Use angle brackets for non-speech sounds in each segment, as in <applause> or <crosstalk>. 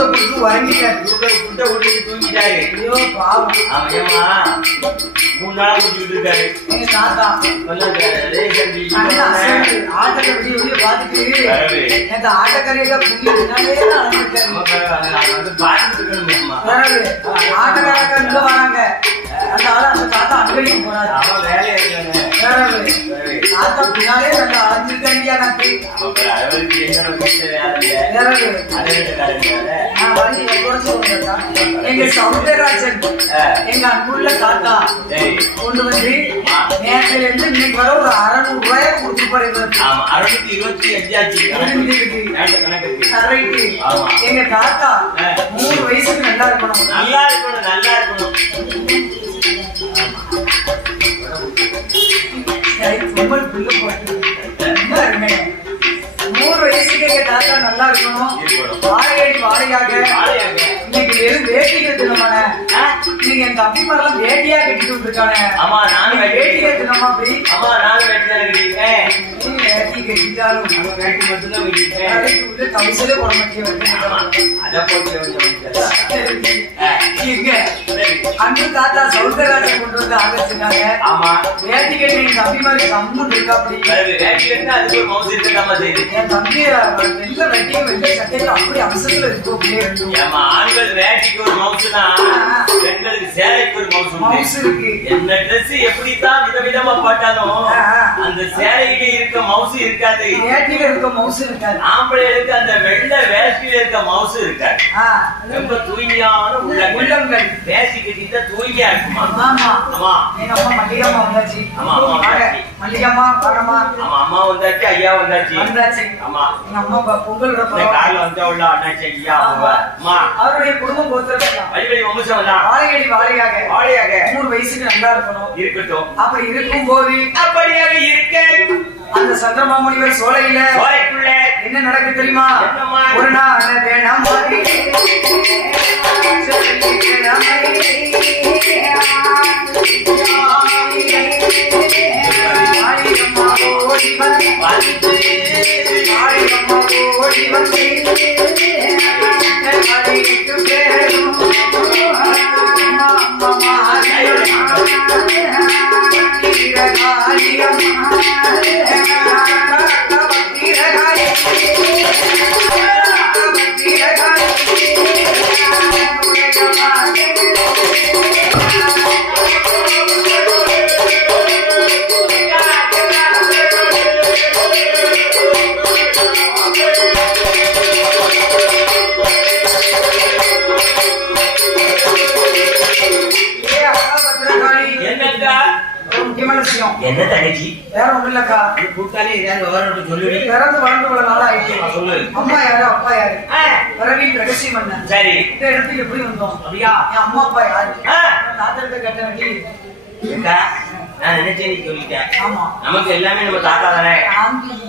துட்ட கொடுத்து வரங்கிட்டாரு தூக்க குட்டை விட்டுட்டு தூங்கிட்டாரு. ஐயோ பாவம். அவன் ஏமா மூணு நாளா குடிச்சுட்டு இருக்காரு எங்க தாத்தா. ஆட்டத்தை விடிய விடிய பார்த்துட்டு வரவே. எங்க ஆட்டக்கரையில. ஆட்டக்காரங்க இங்க வராங்க. அதனால அந்த தாத்தா அங்கேயும் போனாரு அவன் வேலையை. வரவே. தாத்தா பின்னாலே நல்லா அழைஞ்சிருக்காங்க எனக்கு. எங்க. நான் வந்து என் கூட சௌந்தரராஜன். எங்க அன்புள்ள தாத்தா கொண்டு வந்து நேரத்துல இருந்து இன்னைக்கு வர ஒரு அறுநூறு ரூபாய் கொடுத்து அறுநூத்தி இருபத்தி அஞ்சாச்சு? கரெக்ட். ஆமா. எங்க தாத்தா. மூணு வயசுக்கு நல்லா இருக்கணும் நல்லா இருக்கணும் நல்லா இருக்கணும். மூணு வயசுக்கு எங்க தாத்தா நல்லா இருக்கணும் ஆளையாங்க. இன்னைக்கு வெறும் வேட்டி கட்டணுமான ஆ? நீங்க என் தம்பி மாதிரிலாம் வேட்டியா கட்டிட்டு வந்திருக்கானே ஆமா நானும் நீங்க வேட்டி வேட்டி கட்டணுமா அப்படி ஆமா நானும் வேட்டி தான் நீ வேட்டி கட்டிட்டாலும் நம்ம வேட்டி மட்டும் தான் கட்டிருக்கேன் வேலைக்கு உள்ள கமிஷனே போட மாட்டேன் அதை போட்டு. அன்பு தாத்தா சௌந்தரராஜன் கொண்டு வந்து ஆதரிச்சிருக்காங்க ஆமா வேட்டி கட்டி என் தம்பி மாதிரி கம்முன்னு இருக்கா அப்படி பிறகு வேட்டி கட்டினா அதுக்கு ஒரு இருக்க நம்ம என் தம்பி வெள்ள வெட்டியும் வெள்ள அப்படி அம்சத்துல இருக்கும் அப்படியே இருக்கும் ஏமா ஆண்கள் வேட்டிக்கு ஒரு மவுசு தான் பெண்களுக்கு சேலைக்கு ஒரு உண்டு இருக்கு என்ன ட்ரெஸ் எப்படித்தான் விதவிதமா போட்டாலும். அந்த சேலைக்கு இருக்க மவுசு இருக்காது. வேட்டியில இருக்க மவுசு இருக்காது. ஆம்பளைகளுக்கு அந்த வெள்ளை வேஷ்டியில இருக்க மவுசு இருக்காது. ரொம்ப தூய்மையான உள்ளங்கள். உள்ளங்கள். வேஷ்டி கட்டிட்டா தூய்மையா இருக்குமா? ஆமா ஆமா. எங்க அம்மா மல்லிகம்மா வந்தாச்சு. ஆமா, வந்தாச்சு. மல்லிகம்மா பரமா ஆமா அம்மா வந்தாச்சு ஐயா வந்தாச்சு. வந்தாச்சு. ஆமா. எங்க அம்மா பொங்கல் வைப்போம். கார்ல வந்தா உள்ள அண்ணாச்சி ஐயா அம்மா. அவருடைய குடும்பம் கோத்திரம் வழிவழி வம்சம் தான் வாழையடி வாழையாக. வாழையாக. மூணு வயசுக்கு நல்லா இருக்கணும். இருக்கட்டும். அப்படி இருக்கும் போது அப்படியாக இருக்க. அந்த சந்திரமாமுனிவர் சோலையில சோலைக்குள்ள. என்ன நடக்கு தெரியுமா? ஒரு நாள் வேணாம் ஆயிரம்மா ஓடி வந்து வந்து ஆயிரம்மா ஓடி வந்து இல்லக்கா கூட்டாளி ஏதாவது விவரம் சொல்லுடி பிறந்து வளர்ந்து இவ்வளவு நாள் ஆயிடுச்சு. சொல்லு. அம்மா யாரு? அப்பா யாரு? பிறவின் ரகசியம் என்ன? சரி. இந்த இடத்துக்கு எப்படி வந்தோம்? அப்படியா? என் அம்மா அப்பா யாரு. தாத்தா கேட்ட வேண்டி. அக்கா, நான் நினைச்சேன் நீ சொல்லிட்டேன். ஆமா. நமக்கு எல்லாமே நம்ம தாத்தா தானே?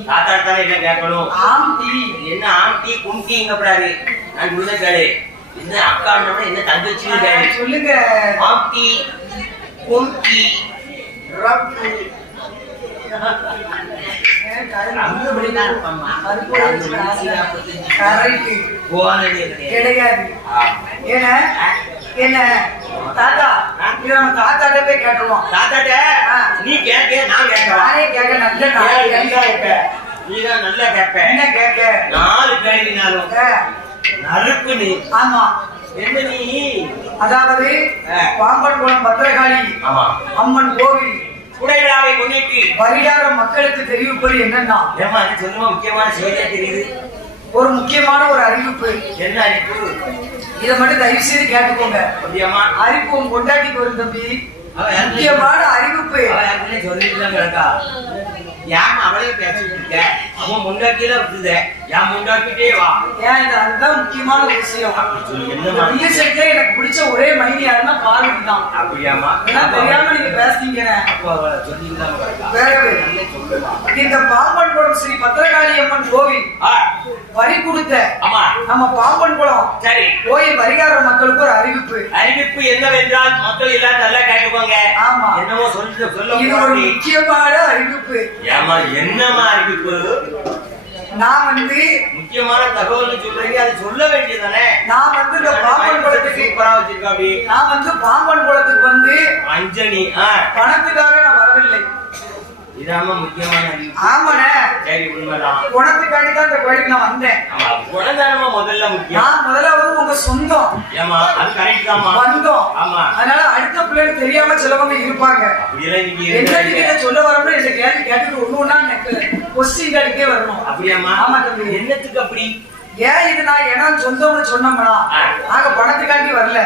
தாத்தா தானே என்ன கேட்கணும்? ஆண்டி. என்ன ஆண்டி கும்டிங்கப்படாது நான் உள்ள கேளு. என்ன அக்காண்டவன என்ன தங்கச்சின்னு கேளு. சொல்லுங்க. ஆண்டி கும்டி ரப்பு. கிடையாது கிடையாது என்ன என்ன தாத்தா இது நம்ம தாத்தாட்ட போய் கேட்டுருவோம் தாத்தாட்ட. நீ கேட்க நான் கேட்கலாம் நானே கேட்க நல்ல கேட்ப நீதான் நல்லா கேட்ப என்ன கேட்க நாலு கேள்வினாலும் நறுக்கு நீ ஆமா என்ன நீ அதாவது. பாம்பன் குளம் பத்திரகாளி அம்மன் கோவில் குடைவிழாவை முன்னிட்டு பரிகார மக்களுக்கு தெரிவிப்பது என்னன்னா? ஏமா அது சொல்லுமா முக்கியமான செய்தியா தெரியுது? ஒரு முக்கியமான ஒரு அறிவிப்பு. என்ன அறிப்பு இதை மட்டும் தயவு செய்து கேட்டுக்கோங்க. முடியாமா அறிவிப்பு உன் கொண்டாட்டிக்கு வரும் தம்பி. முக்கியமான அறிவிப்பு. சொல்லிட்டு தான் கிடக்கா ஏன் அவளே பேசிட்டு இருக்க? அவன் முண்டாக்கியில விட்டுத என் முண்டாக்கிட்டே வா. ஏன் அதுதான் முக்கியமான விஷயம். சொல்லி புதிய செட்ல எனக்கு பிடிச்ச ஒரே மைனி யாருன்னா பார்வதி தான். அப்படியாமா தெரியாம நீங்க பேசுனீங்க இந்த பாம்பன் குளம் ஸ்ரீ பத்திரகாளி அம்மன் கோவில். வரி கொடுத்த ஆமா. நம்ம பாம்பன் குளம். சரி. கோயில் பரிகார மக்களுக்கு ஒரு அறிவிப்பு. அறிவிப்பு என்னவென்றால் மக்கள் எல்லாரும் நல்லா கேட்டுக்கோங்க. ஆமா. சொல்லிட்டு சொல்ல இது ஒரு போறீ முக்கியமான அறிவிப்பு. என்னமா அறிவிப்பு நான் வந்து முக்கியமான தகவல் சொல்றீங்க அதை சொல்ல வேண்டியதானே நான் வந்து இந்த பாம்பன் குளத்துக்கு சூப்பரா அப்படி நான் வந்து பாம்பன் குளத்துக்கு வந்து அஞ்சனி பணத்துக்காக நான் வரவில்லை. இதாம முக்கியமான ஆமாண்ணே. சரி உண்மைதான். குணத்துக்காண்டி தான் இந்த கோயிலுக்கு நான் வந்தேன். ஆமா குணதானமா முதல்ல முக்கியம். நான் முதல்ல வந்து உங்க சொந்தம். ஏமா அது கரெக்ட் தாமா வந்தோம். ஆமா. அதனால அடுத்த பிள்ளைங்க தெரியாம சிலவங்க இருப்பாங்க. அப்படியெல்லாம் நீங்க சொல்ல வரோம்னு இந்த கேள்வி கேட்டுட்டு ஒண்ணு ஒண்ணா எனக்கு கொஸ்டின் கேட்டுக்கே வரணும். அப்படியாமா ஆமா தம்பி. என்னத்துக்கு அப்படி? ஏன் இது நான் இடம் சொந்தம்னு சொன்னோம்னா. நாங்க பணத்துக்காண்டி வரல.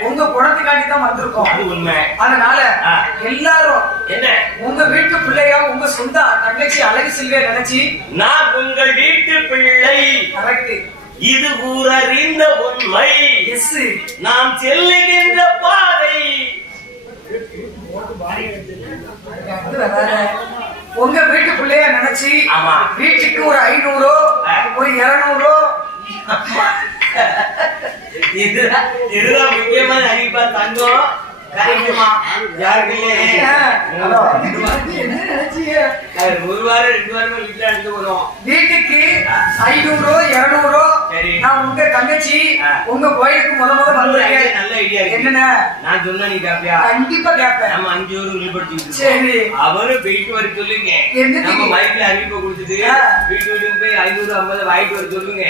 உங்க குணத்துக்காண்டி தான் வந்திருக்கோம். உண்மை. அதனால. எல்லாரும் என்ன? உங்க வீட்டு பிள்ளையா உங்க சொந்த தங்கச்சி அழகு செல்வியா நினைச்சு நான் உங்கள் வீட்டு பிள்ளை. கரெக்ட். இது கூறறிந்த உண்மை. எஸ் நாம் செல்லுகின்ற பாதை. உங்க வீட்டு பிள்ளையா நினைச்சு ஆமா. வீட்டுக்கு ஒரு ஐநூறோ. ஒரு இருநூறோ? <laughs> இதுதான் இதுதான் முக்கியமான அறிவிப்பா தங்கம். ஒரு வீட்டுக்கு ஐநூறோ இருநூறோ. நான் உங்க தங்கச்சி. உங்க கோயிலுக்கு முத முத வந்திருக்கேன் நல்ல ஐடியா என்னண்ணே நான் சொன்னா நீ காப்பியா? கண்டிப்பா கேட்பேன் நம்ம அஞ்சு உள்படுத்திட்டு சரி. அவரும் போயிட்டு வர சொல்லுங்க? நம்ம மைக்ல அறிவிப்பை கொடுத்துட்டு. வீட்டு வீட்டுக்கு போய் ஐநூறு ஐம்பது வாங்கிட்டு வர சொல்லுங்க.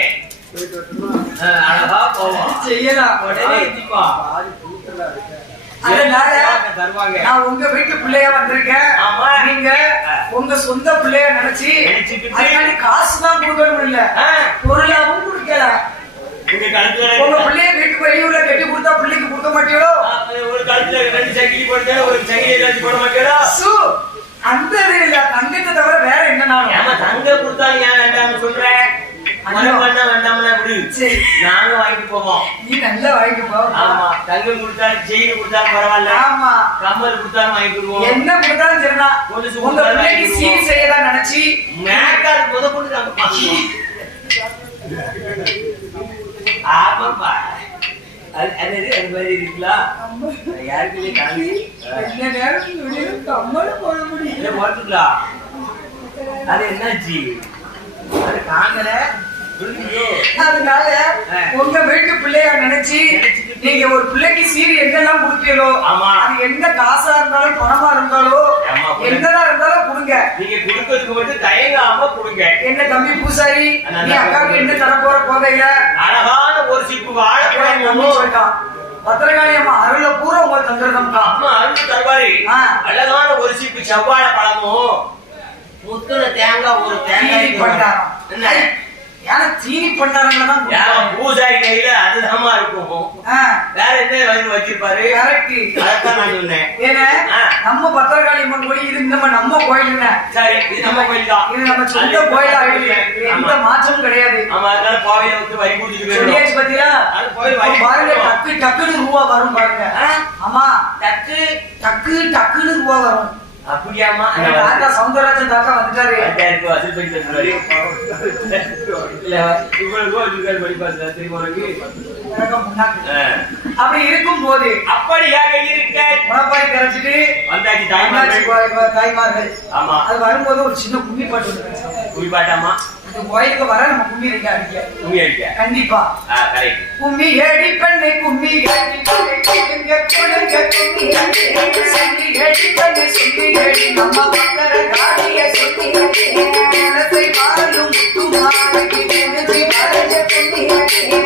அழகா போவோம். செய்யலாம். உடனே எத்திப்பா அதனால தருவாங்க. நான் உங்க வீட்டு பிள்ளையா வந்திருக்கேன். நீங்க. உங்க சொந்த பிள்ளையா நினைச்சு. அதனால காசு தான் கொடுக்கணும் இல்ல. பொருளாவும் கொடுக்கல. உங்க பிள்ளைய வீட்டுக்கு வெளியூர்ல கட்டி கொடுத்தா பிள்ளைக்கு கொடுக்க மாட்டீங்களோ ஒரு கழுத்துல ரெண்டு சங்கிலி போட்டு ஒரு சங்கிலி ஏதாச்சும் போட மாட்டேடா சு அந்த தங்கத்தை தவிர வேற ஏமா என்னன்னாலும் தங்க கொடுத்தாலும் ஏன் வேண்டாம்னு சொல்றேன் மனம் பண்ணா வேண்டாம்னா விடு. நாங்க வாங்கிட்டு போவோம். நீ நல்லா வாங்கிட்டு போ. ஆமா தங்கம் கொடுத்தாலும் செயின் கொடுத்தாலும் பரவாயில்ல. ஆமா. கம்மல் கொடுத்தாலும் வாங்கிடுவோம் என்ன கொடுத்தாலும் சரிதான் கொலுசு உங்க கொடுத்தாலும் பிள்ளைக்கு வாங்கிடுவோம். சீர் செய்யதான் நினைச்சு. மேக்காடு முத கொண்டு நாங்க ஆமாப்பா. அது அது? அது மாதிரி இருக்கலாம் யாருக்குமே கலந்து என்ன கம்மல போட முடியும் போட்டுக்கலாம். அது என்னாச்சு? அது காங்கல புரிஞ்சுதோ அதனால. உங்க வீட்டு பிள்ளையா நினைச்சு. நீங்க ஒரு பிள்ளைக்கு சீர் என்னெல்லாம் கொடுப்பீங்களோ ஆமா. அது எந்த காசா இருந்தாலும் பணமா இருந்தாலும். என்னதான் இருந்தாலும் கொடுங்க. நீங்க கொடுக்கறதுக்கு மட்டும் தயங்காம கொடுங்க. என்ன தம்பி பூசாரி? நீ அக்காவுக்கு என்ன தர போற போதையில அழகான ஒரு சிப்பு வாழைப்பழம் சொல்லிட்டான் பத்திரகாளி அம்மா அருள பூரா உங்க தந்துருந்தோம்க்கா அம்மா அருள் தருவாரி. அழகான ஒரு சிப்பு செவ்வாழை பழமும். முத்துன தேங்காய் ஒரு தேங்காய் பண்டாரம். என்ன? ஏன்னா தீனி பண்டாரங்கள தான் பூஜாரி கையில அதுதாம்மா இருக்கும். வேற என்ன வந்து வச்சிருப்பாரு? கரெக்ட். அதான் நான் சொன்னேன். ஏன்னா. நம்ம பத்திரகாளி அம்மன் கோயில் இது நம்ம நம்ம கோயில் சரி இது நம்ம கோயில் தான். இது நம்ம சொந்த கோயிலா எந்த மாற்றமும் கிடையாது. ஆமா அதனால கோவில வந்து வரி போயிடும் சொல்லியாச்சு பாத்தீங்களா? அது கோயில் வரி பாருங்க. டக்கு டக்குன்னு ரூபா வரும் பாருங்க? ஆமா தட்டு டக்கு டக்குன்னு ரூபா வரும். அப்படியாமா எங்க தாத்தா சவுந்தரராஜன் தாத்தா வந்துட்டாரு அஞ்சாயிரம் ரூபாய் வசூல் பண்ணி தந்துருவாரு. இல்ல, இவ்வளவு ரூபாய் வச்சிருக்காரு படிப்பாரு, தெரியுமா உனக்கு? எனக்கு முன்னாடி. ஆ. அப்படி இருக்கும் போது அப்படியாக இருக்க முளப்பாரி கரைச்சிட்டு வந்தாச்சு அண்ணாச்சி தாய்மார்கள். கோ- தாய்மார்கள் ஆமா அது வரும்போது ஒரு சின்ன கும்மி பாட்டு. கோயிலுக்கு வர நம்ம கும்மி ரெண்டு அடிக்க. கும்மி அடிக்க? கண்டிப்பா. கும்மி ஏடி பெண்ணை கும்மி ஏடி பெண்ணை கொடுங்க கொடுங்க கும்மி ஏடி சொல்லி ஏடி பெண்ணை சொல்லி ஏடி. நம்ம பக்கர காடிய சொல்லி மனசை மாறும் முத்துமாரி முடிஞ்சு மறைஞ்ச கும்மி வரையை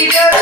Savior.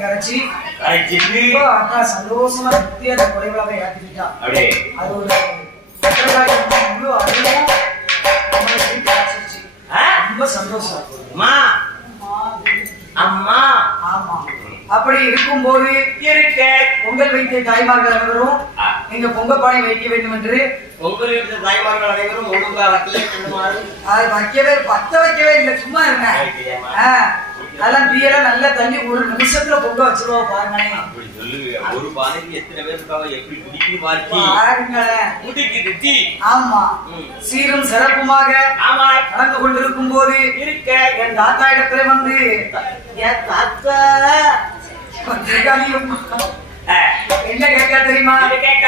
கரைச்சி. அக்கா சந்தோஷமா திருப்தியா அந்த குறைவிழாவை ஏற்றிக்கிட்டா அது ஒரு ரொம்ப சந்தோஷம். அம்மா. ஆமா. அப்படி இருக்கும்போது இருக்க பொங்கல் வைத்த தாய்மார்கள் அனைவரும். நீங்க பொங்கப்பானை வைக்க வேண்டும் என்று உங்கள் வீட்டு தாய்மார்கள் அனைவரும் ஒழுங்கா அது வைக்கவே பத்த வைக்கவே இல்லை சும்மா இருங்க. அதெல்லாம் டீயெல்லாம் நல்லா தண்ணி ஒரு நிமிஷத்துல பொங்க வச்சிருவோம் பாருங்களேன் அப்படி சொல்லுங்க ஒரு பானைக்கு எத்தனை பேர் இருக்காங்க எப்படி குடிக்கி பார்த்தி பாருங்களேன் குடிக்குது டீ. ஆமா. சீரும் சிறப்புமாக ஆமா. கலந்து கொண்டிருக்கும் போது இருக்க. என் தாத்தா இடத்துல வந்து என் தாத்தா என்ன கேட்க தெரியுமா கேட்க?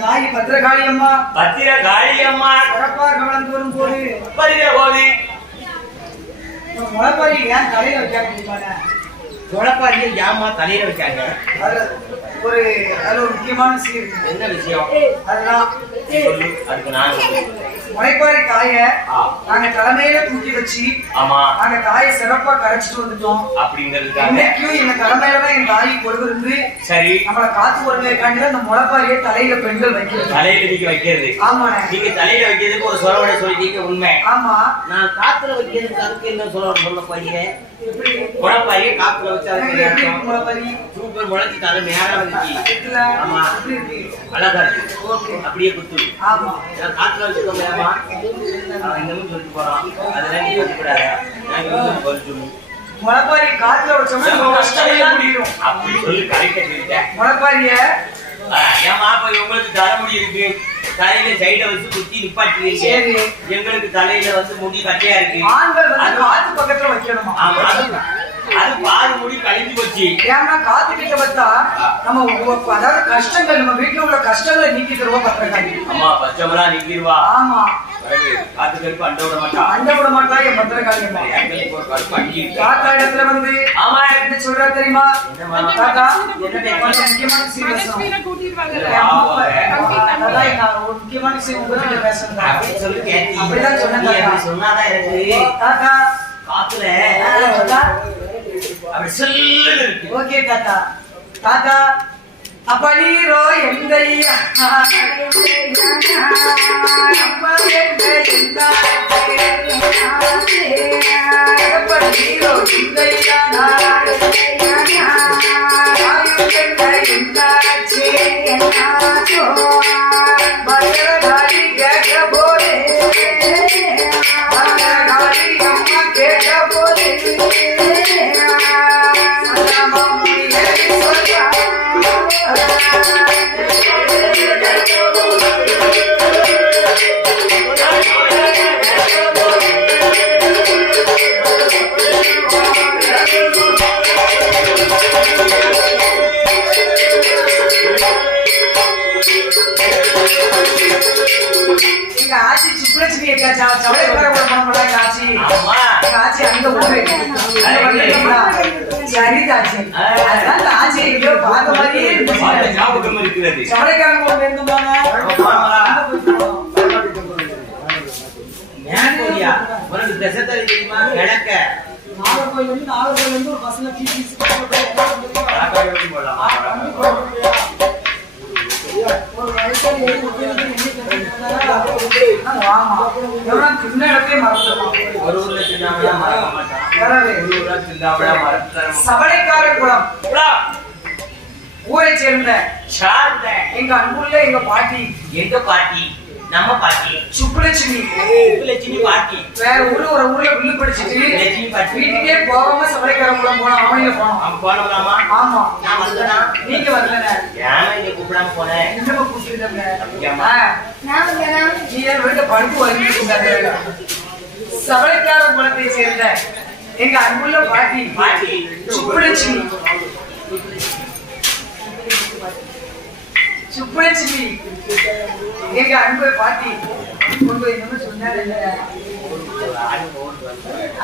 தாய் பத்திரகாளி அம்மா பத்திர காளியம்மா சிறப்பாக வளர்ந்து வரும் போது. பரித போதி. முளைப்பாரி ஏன் தலையில வைக்காங்க குழப்பாரியை ஏமா தலையில வச்சாங்க? அதுல ஒரு அதுல ஒரு முக்கியமான இருக்கு என்ன விஷயம்? அதெல்லாம் அதுக்கு நான் முளைப்பாரி காய. நாங்க தலைமையில தூக்கி வச்சு ஆமா. நாங்க காயை சிறப்பா கரைச்சிட்டு வந்துட்டோம். அப்படிங்கிறதுக்காக. இன்னைக்கும் எங்க தலைமையில தான் எங்க தாய் கொழுவிருந்து சரி. நம்மள காத்து வருவதற்காண்டி அந்த முளைப்பாரியை தலையில பெண்கள் வைக்கிறது. தலையில நீங்க வைக்கிறது. ஆமாண்ணே நீங்க தலையில வைக்கிறதுக்கு ஒரு சொலவடை சொல்லிட்டீங்க உண்மை. ஆமா. நான் காத்துல வைக்கிறதுக்கு அதுக்கு என்ன சொல்ல சொல்ல போறீங்க? முளைப்பாரியை காத்துல வச்சு அர்த்தம்? முளைப்பாரி சூப்பர் முளைச்சு தலை மேல வந்துச்சு? ஆமா. அழகா இருக்கு. அப்படியே குத்து. ஆமா. நான் காத்துல வச்சுக்க இன்னமும் சொல்லிட்டு போறான். அதெல்லாம் நீ இன்னும் பறிச்சுடணும் முளைப்பாரி காத்துல வச்சோம்னா கஷ்டம் முடியும். அப்படி சொல்லி கரெக்டா சொல்லிட்டேன் முளைப்பாரிய? ஆ, ஏம்மா இப்ப உங்களுக்கு தலைமுடி இருக்கு தலையில சைட வச்சு குத்தி நிப்பாட்டுறீங்க. எங்களுக்கு தலையில வந்து முடி கட்டையா இருக்கு. ஆண்கள் வந்து காத்து பக்கத்துல வைக்கணுமா? ஆமா, அது பாதி முடி கழிஞ்சு போச்சு. ஏன்னா காத்து கிட்ட வச்சா நம்ம அதாவது கஷ்டங்கள் நம்ம வீட்டுல உள்ள கஷ்டங்களை நீக்கி தருவோம் பத்திரக்காரி அம்மா பச்சைமலா நிக்கிடுவா. ஆமா. காத்து கருப்பு அண்ட விட மாட்டான் அண்ட விட மாட்டா என் பத்திரக்காரி அம்மா எங்களுக்கு ஒரு கருப்பு அண்டி இருக்கு. தாத்தா இடத்துல வந்து ஆமா என்ன சொல்றா தெரியுமா? தாத்தா முக்கியமான முக்கியமான சொல்லி. அப்படிதான் தாத்தா. அப்படி காத்துல இருக்கு ஓகே தாத்தா. தாத்தா அப்ப நீரோ எந்தையா அம்மா எங்க அப்ப எந்தையா மகராடி கேட்க தாச்சி அதனால ஆச்சி எங்கேயோ பார்த்த மாதிரியே பார்த்த இருந்துச்சு. ஞாபகம் இருக்கிறது. சவளைக்காரங்க குடும்பம் இருந்துட்டாங்க ஏன் கோழியா? உனக்கு திசை தெரிய தெரியுமா? கிழக்க. நாகர்கோயில் வந்து நாகர்கோயில் வந்து ஒரு பஸ்ல டிடிசி வடக்காடு வரைக்கும் போடலாமா? ஒரு வயசாளி சவளைக்காரர் குளம் ஊரை சார்ந்த. எங்க அன்புள்ள எங்க பாட்டி. எங்க பாட்டி? நம்ம பாட்டி. சுப்புலட்சுமி. லட்சுமி பாட்டி. வேற ஊர்ல ஒரு ஊர்ல வில்லு படிச்சுட்டு லட்சுமி பாட்டி. வீட்டுக்கே போகாம சவளைக்காரன் குளம் போனோம் அவனையில போனோம். அவன் போனவராமா ஆமா. நான் வந்தனா நீங்க வரல ஏன் என்னை கூப்பிடாம போனேன் இன்னும் கூப்பிட்டுருக்காங்க அப்படியாம்மா? நீ ஏன் வீட்டை படுத்து வாங்கிட்டு சவளைக்கார குலத்தை சேர்ந்த எங்க அன்புள்ள பாட்டி. பாட்டி. சுப்புலட்சுமி. சுப்புலட்சுமி எங்க அன்பு பாட்டி கொண்டு என்னமோ சொன்னாரு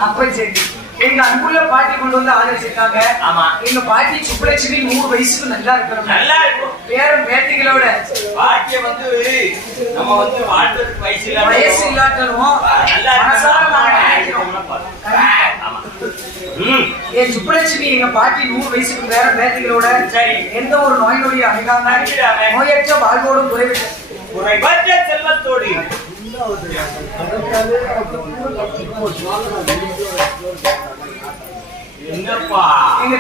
அப்ப சரி. எங்க அன்புள்ள பாட்டி கொண்டு வந்து ஆள் வச்சிருக்காங்க ஆமா. எங்க பாட்டி சுப்புலட்சுமி நூறு வயசுக்கு நல்லா இருக்கணும். நல்லா இருக்கும். பேரும் பேத்திகளோட. பாட்டிய வந்து நம்ம வந்து வாழ்றதுக்கு வயசு வயசு இல்லாட்டாலும் நல்லா மனசார நாங்க இருக்கணும். நினைக்கிறோம். ஆமா. ம், என் சுப்புலட்சுமி எங்க பாட்டி நூறு வயசுக்கு பேர பேத்திகளோட சரி. எந்த ஒரு நோய் நொடியும் அணுகாம. நோயற்ற வாழ்வோடும் குறைவிட்டு செல்வத்தோடு. என்னப்பா? எங்க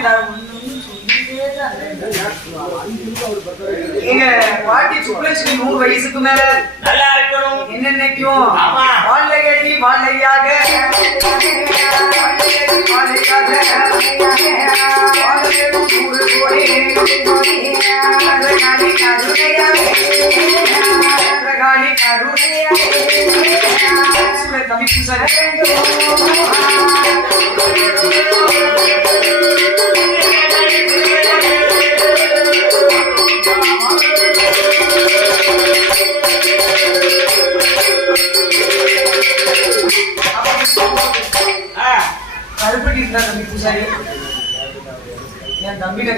எங்க பாட்டி சுப்புலட்சுமி நூறு வயசுக்கு மேல. நல்லா இருக்கணும். என்னென்னைக்கும் ஆமா. வாழ்லை கட்டி வாழையாக. வாழையும் நூறு கோடி அழகாடி கருணையாக அழகாடி கருணையாக தம்பி பூசாரி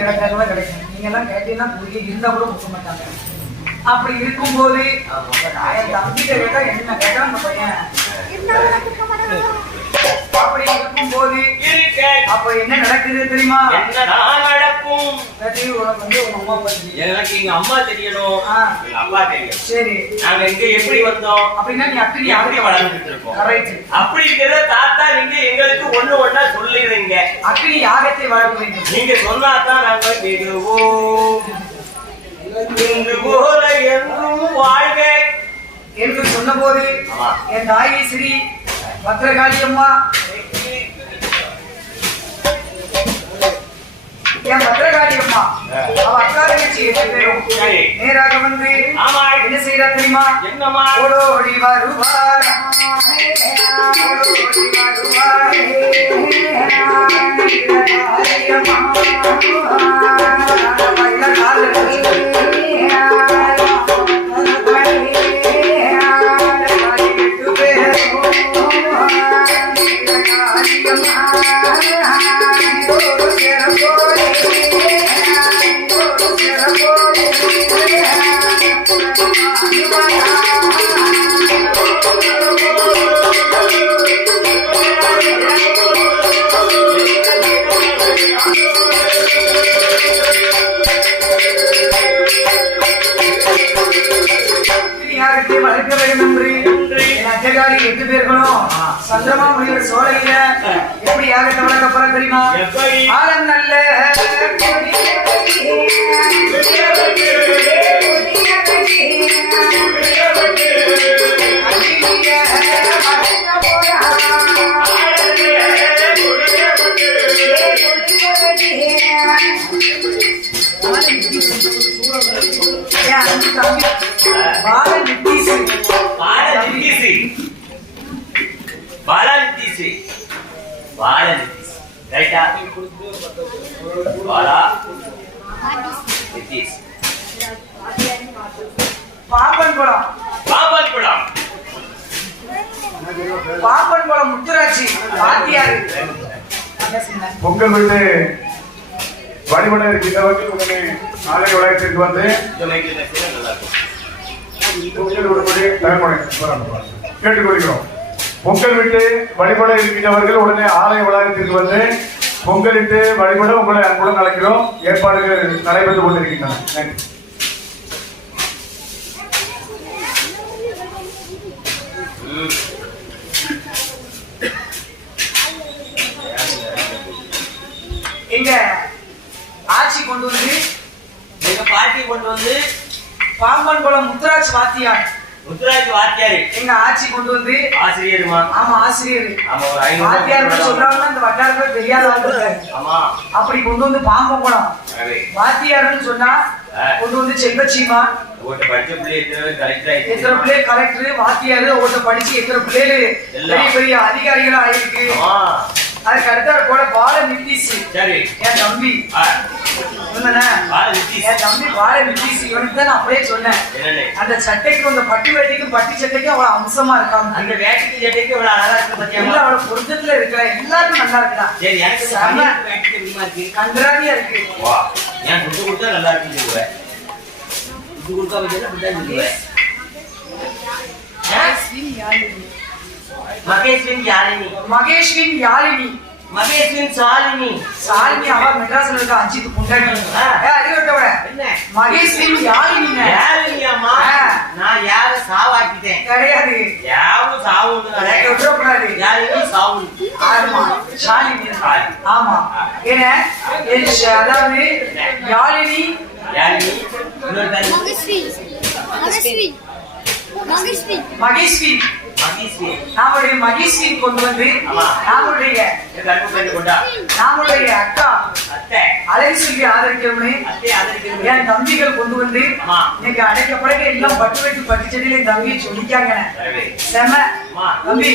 என் கிடைக்காதவா கிடைக்கும். நீங்க எல்லாம் கேட்டீங்கன்னா புரிய இருந்தா கூட கொடுக்க மாட்டாங்க. அப்படி இருக்கும்போது ஆமா. தம்பிட்ட கேட்டா என்ன கேட்டா அந்த பையன்? அப்படி இருக்கும்போது இருக்க. அப்ப என்ன நடக்குது தெரியுமா? என்னதான் நடக்கும்? சரி, உனக்கு வந்து உங்க அம்மா பத்தி எனக்கு எங்க அம்மா தெரியணும். எங்க அப்பா தெரியும். சரி. நாங்க எங்க எப்படி வந்தோம்? அப்படின்னா நீ அக்கினி எப்படி வளர்ந்துட்டு இருக்கோம்? அப்படி இருக்கிற தாத்தா நீங்க எங்களுக்கு ஒண்ணு ஒண்ணா சொல்லுறீங்க அக்கினி யாகத்தை வளர்க்க வேண்டும்? நீங்க சொன்னாதான் நாங்க விடுவோம். இன்று போல என்றும் வாழ்க. என்று சொன்னபோது ஆமா. என் தாயி ஸ்ரீ பத்ரகாளி அம்மா என் பத்ரகாளி அம்மா அவ அக்கா தங்கச்சி எட்டு பேரும். நேராக வந்து என்ன செய்யறா தெரியுமா? என்னம்மா? ஓடோடி வருவார். ஓடோடி எட்டு பேர்களும் சந்திரமா முனிவர் சோலையில. எப்படி யாகத்தை வளர்க்க போற தெரியுமா? ஆலம் நல்ல பால நித்தீசு பால நித்திசி. பால நித்திசி ரைட்டா பாலா நித்திஸ் பாப்பன் குளம் பாபல் குளம் பாப்பன் குளம் முத்துராட்சி வாத்தியாரு பொங்கல் விட்டு வழிபட இருக்கின்றவர்கள் உடனே நாளை வழக்கத்திற்கு வந்து கேட்டுக்கொள்கிறோம். பொங்கல் விட்டு வழிபட இருக்கின்றவர்கள் உடனே ஆலய வளாகத்திற்கு வந்து பொங்கலிட்டு வழிபட உங்களை அன்புடன் அழைக்கிறோம். ஏற்பாடுகள் நடைபெற்றுக் கொண்டிருக்கின்றன. நன்றி. எங்க ஆட்சி கொண்டு வந்து எங்க பாட்டி கொண்டு வந்து பாம்பன் குளம் முத்துராட்சி வாத்தியார் முத்துராஜ் வாத்தியாரு. எங்க ஆட்சி கொண்டு வந்து ஆசிரியருமா? ஆமா ஆசிரியர். ஆமா ஒரு ஐநூறு வாத்தியார்னு சொல்றாங்கன்னா இந்த வட்டாரத்துல தெரியாத ஆள். ஆமா. அப்படி கொண்டு வந்து பாம்பன் குளம் அரே வாத்தியார்னு சொன்னா கொண்டு வந்து செல்வச்சீமா ஒருத்த படிச்ச பிள்ளை எத்தனை கலெக்டர் எத்தனை ஆயிடுச்சு பிள்ளை கலெக்டர் வாத்தியாரு ஒருத்த படிச்சு எத்தனை பிள்ளைகள். பெரிய பெரிய அதிகாரிகளா ஆயிருக்கு. அதுக்கு அடுத்த கூட பால நித்தீஷ் சரி. என் தம்பி. என் தம்பி பால நித்தீஷ் இவனுக்கு தான் நான் அப்படியே சொன்னேன். அந்த சட்டைக்கும் அந்த பட்டு வேட்டிக்கும் பட்டு சட்டைக்கும் அவ்வளவு அம்சமா இருக்காங்க அந்த வேட்டிக்கு ஜட்டைக்கு இவ்வளவு அழகா இருக்கு எல்லாம் அவ்வளவு பொருத்தத்துல இருக்கல. எல்லாருக்கும் நல்லா இருக்குடா. சரி எனக்கு செம. இருக்கு? கன்றாவியா இருக்கு. வா. ஏன் துட்டு கொடுத்தா நல்லா இருக்குன்னு சொல்லுவேன் துட்டு கொடுக்காம இருந்தா மகேஸ்வின் யாழினி. மகேஷ்வின் யாழினி. மகேஸ்வின் சாலினி. சாலினி அவ மெட்ராஸ்ல இருக்க? அஜித் புண்டாடி ஆ. அறிவட்டவட என்ன? மகேஷ்வின் யாழினி ஆ. நான் யார சாவாக்கிட்டேன்? கிடையாது. யாவும் சாவுன்னு விட்டுறக்கூடாது யாழினி சாவுன்னு ஆமா. ஷாலினி. ஆமா. ஏன்னா என் ஷ- அதாவது யாழினி. யாழினி? இன்னொரு பேரு. மகஸ்வி நாமுடைய மகேஸ்வி கொண்டு வந்து கொண்டா நாமுடைய அக்கா அழகு சொல்லி ஆதரிக்கிறது என் தம்பிகள் கொண்டு வந்து. இன்னைக்கு அடைக்க பிறகு எல்லாம் பட்டு வெட்டு பட்டு செடியில தம்பியை சொல்லிக்காங்க செம. தம்பி.